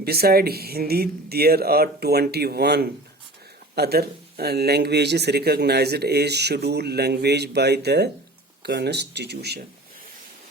Beside Hindi, there are 21 other languages recognized as scheduled language by the Constitution.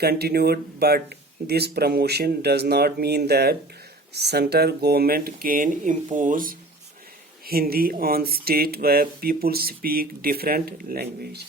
continued, but this promotion does not mean that central government can impose Hindi on state where people speak different languages.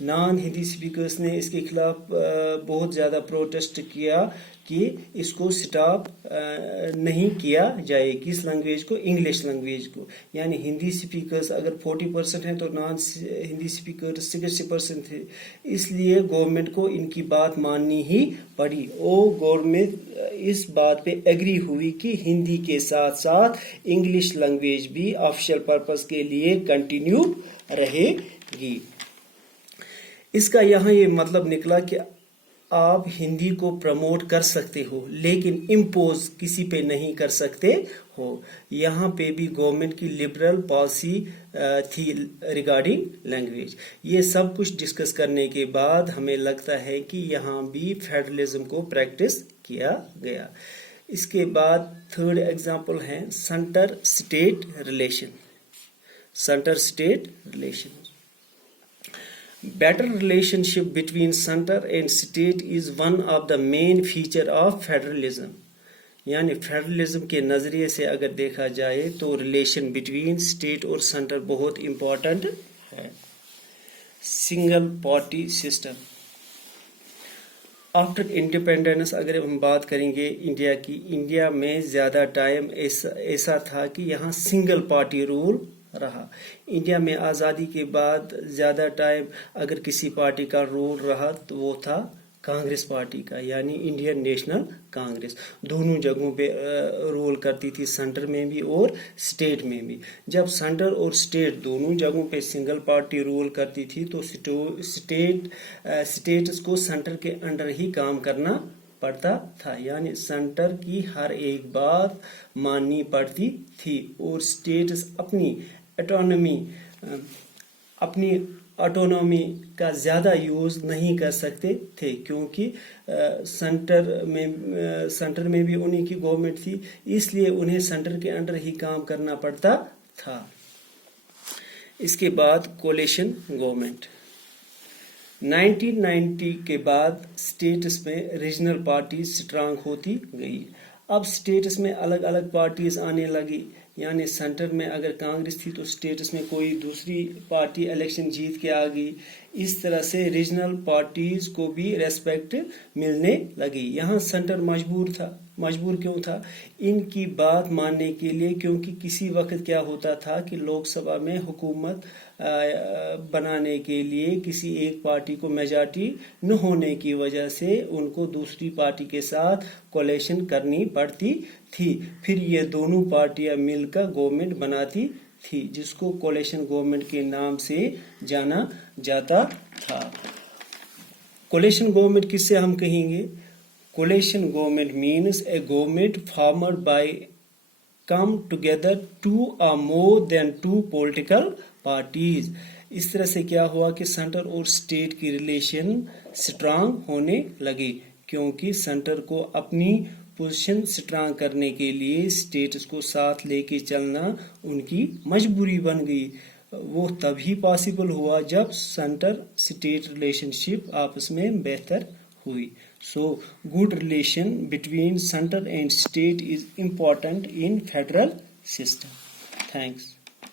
Naan Hindi speakers نے اس کے خلاف بہت زیادہ protest کیا کہ اس کو stop نہیں کیا جائے، کس لینگویج کو، انگلش لینگویج کو. یعنی ہندی سپیکرز اگر 40% ہیں تو نان ہندی سپیکرز 60% تھے. اس لیے گورنمنٹ کو ان کی بات ماننی ہی پڑی اور گورنمنٹ اس بات پہ ایگری ہوئی کہ ہندی کے ساتھ ساتھ انگلش لینگویج بھی آفیشیل پرپز کے لیے کنٹینیو رہے گی. اس کا یہاں یہ مطلب نکلا کہ آپ ہندی کو پروموٹ کر سکتے ہو لیکن امپوز کسی پہ نہیں کر سکتے ہو. یہاں پہ بھی گورنمنٹ کی لبرل پالیسی تھی ریگارڈنگ لینگویج. یہ سب کچھ ڈسکس کرنے کے بعد ہمیں لگتا ہے کہ یہاں بھی فیڈرلزم کو پریکٹس کیا گیا. اس کے بعد تھرڈ ایگزامپل ہے centre state relation. Centre state relation. Better relationship between center and state is one of the main feature of federalism. یعنی فیڈرلزم کے نظریے سے اگر دیکھا جائے تو ریلیشن بٹوین اسٹیٹ اور سینٹر بہت امپورٹنٹ ہے. Single party system. After independence اگر ہم بات کریں گے انڈیا کی، انڈیا میں زیادہ ٹائم ایسا تھا کہ یہاں سنگل پارٹی رول رہا. انڈیا میں آزادی کے بعد زیادہ ٹائم اگر کسی پارٹی کا رول رہا تو وہ تھا کانگریس پارٹی کا، یعنی انڈین نیشنل کانگریس. دونوں جگہوں پہ رول کرتی تھی، سینٹر میں بھی اور اسٹیٹ میں بھی. جب سینٹر اور اسٹیٹ دونوں جگہوں پہ سنگل پارٹی رول کرتی تھی تو اسٹیٹس کو سینٹر کے انڈر ہی کام کرنا پڑتا تھا، یعنی سینٹر کی ہر ایک بات ماننی پڑتی تھی اور اسٹیٹس اپنی آٹونومی کا زیادہ یوز نہیں کر سکتے تھے کیونکہ سینٹر میں بھی انہیں کی گورنمنٹ تھی، اس لیے انہیں سینٹر کے انڈر ہی کام کرنا پڑتا تھا. اس کے بعد کولیشن گورنمنٹ. 1990 کے بعد اسٹیٹس میں ریجنل پارٹیز سٹرانگ ہوتی گئی. اب اسٹیٹس میں الگ الگ پارٹیز آنے لگی، یعنی سینٹر میں اگر کانگریس تھی تو اسٹیٹس میں کوئی دوسری پارٹی الیکشن جیت کے آ گئی. اس طرح سے ریجنل پارٹیز کو بھی ریسپیکٹ ملنے لگی. یہاں سینٹر مجبور کیوں تھا ان کی بات ماننے کے لیے؟ کیونکہ کسی وقت کیا ہوتا تھا کہ لوک سبھا میں حکومت بنانے کے لیے کسی ایک پارٹی کو میجارٹی نہ ہونے کی وجہ سے ان کو دوسری پارٹی کے ساتھ کولیشن کرنی پڑتی تھی. پھر یہ دونوں پارٹیاں مل کر گورنمنٹ بناتی تھی جس کو کولیشن گورنمنٹ کے نام سے جانا جاتا تھا. کولیشن گورنمنٹ کس سے ہم کہیں گے؟ Coalition government means a government formed by come together two or more than two political parties. اس طرح سے کیا ہوا کہ سینٹر اور اسٹیٹ کی ریلیشن سٹرانگ ہونے لگی کیونکہ سینٹر کو اپنی پوزیشن سٹرانگ کرنے کے لیے اسٹیٹس کو ساتھ لے کے چلنا ان کی مجبوری بن گئی. وہ تبھی پاسبل ہوا جب سینٹر اسٹیٹ ریلیشن شپ آپس میں بہتر ہوئی. So, good relation between center and state is important in federal system. Thanks.